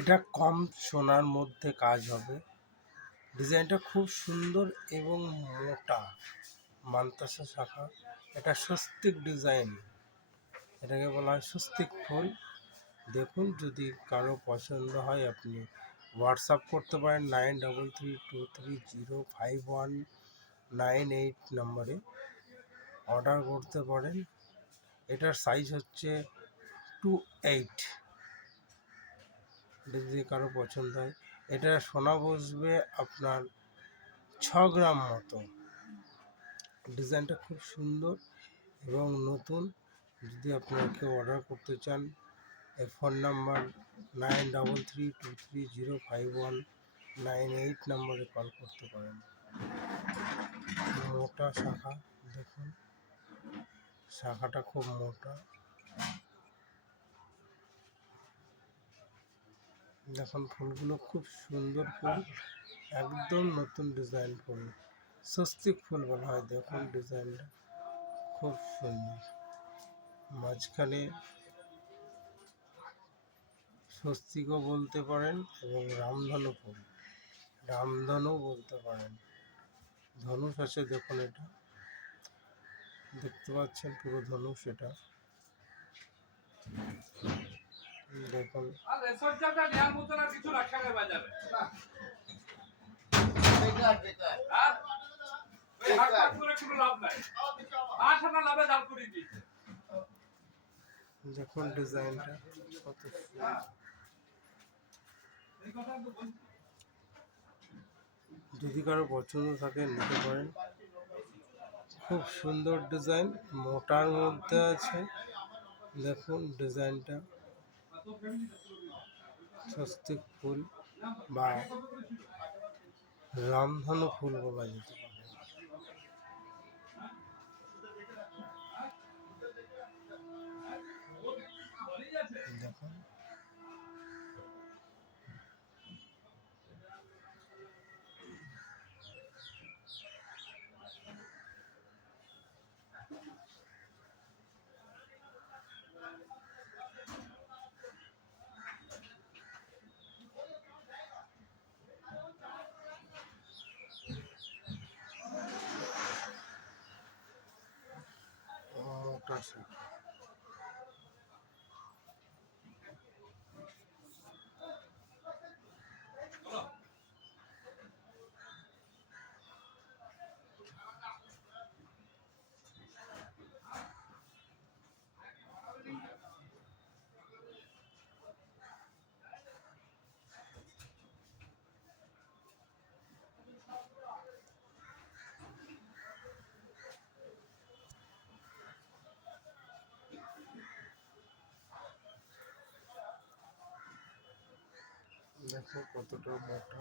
এটা কম সোনার মধ্যে কাজ হবে। ডিজাইনটা খুব সুন্দর এবং মোটা মান্তাসা শাখা। এটা স্বস্তিক ডিজাইন, এটাকে বলা হয় স্বস্তিক ফুল। দেখুন, যদি কারো পছন্দ হয় আপনি হোয়াটসঅ্যাপ করতে পারেন 9332305198 নম্বরে অর্ডার করতে পারেন। এটার সাইজ হচ্ছে 28। যদি কারো পছন্দ হয়, এটা সোনা বসবে আপনার 6 গ্রাম মতো। ডিজাইনটা খুব সুন্দর এবং নতুন। যদি আপনারা কেউ অর্ডার করতে চান, এই ফোন নাম্বার 9332305198 নম্বরে কল করতে পারেন। মোটা শাখা, দেখুন শাখাটা খুব মোটা। দেখুন ফুলগুলো খুব সুন্দর ফুল, একদম নতুন ডিজাইন ফুল, স্বস্তিক ফুল বলা হয়। দেখুন ডিজাইনটা খুব সুন্দর, মাঝখানে স্বস্তিকও বলতে পারেন এবং রামধনু ফুল, রামধনু বলতে পারেন। ধনুষ আছে, দেখুন এটা দেখতে পাচ্ছেন পুরো ধনুষ। এটা দেখুন দেখুন ডিজাইনটা কত সুন্দর। যদি কারো পছন্দ থাকে নিতে পারেন। খুব সুন্দর ডিজাইন, মোটার মধ্যে আছে। দেখুন ডিজাইনটা স্বস্তিক ফুল বা রামধনু ফুল বলা যেতে পারে। দেখুন মোটা শাখা। দেখো কতটা মোটা।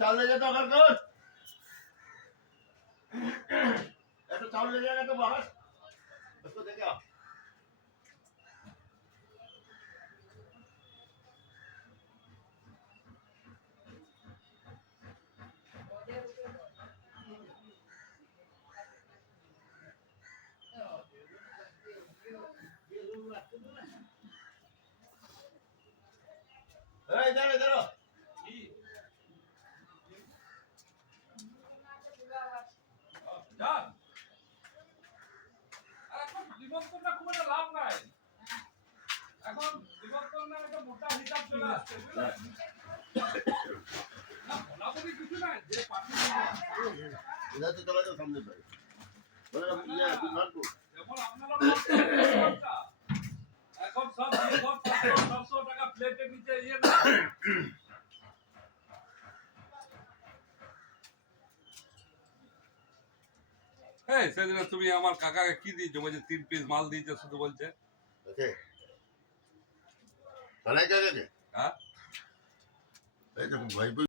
चावल ले जाता घर कर ऐसा चावल ले जाएगा तो बाहर उसको दे क्या इधर इधर এখন বিবর্তনটা খুব একটা লাভ নাই। এখন বিবর্তন একটা মোটা হিসাব চলে আসছে, বুঝলেন? না বলাবলি কিছু নাই, যে পার্টি इधर से चला जाओ सामने पे बोले ये बिहारपुर যেমন আপনারা এখন সব দিয়ে ঘর 700 টাকা প্লেটের নিচে ইয়ে না। হ্যাঁ সেদিন তুমি আমার কাকাকে কি দিয়েছো বলছে 3 পিস মাল দিয়েছে শুধু বলছে ওকে তাহলে কে কে হ্যাঁ এই তো ভাই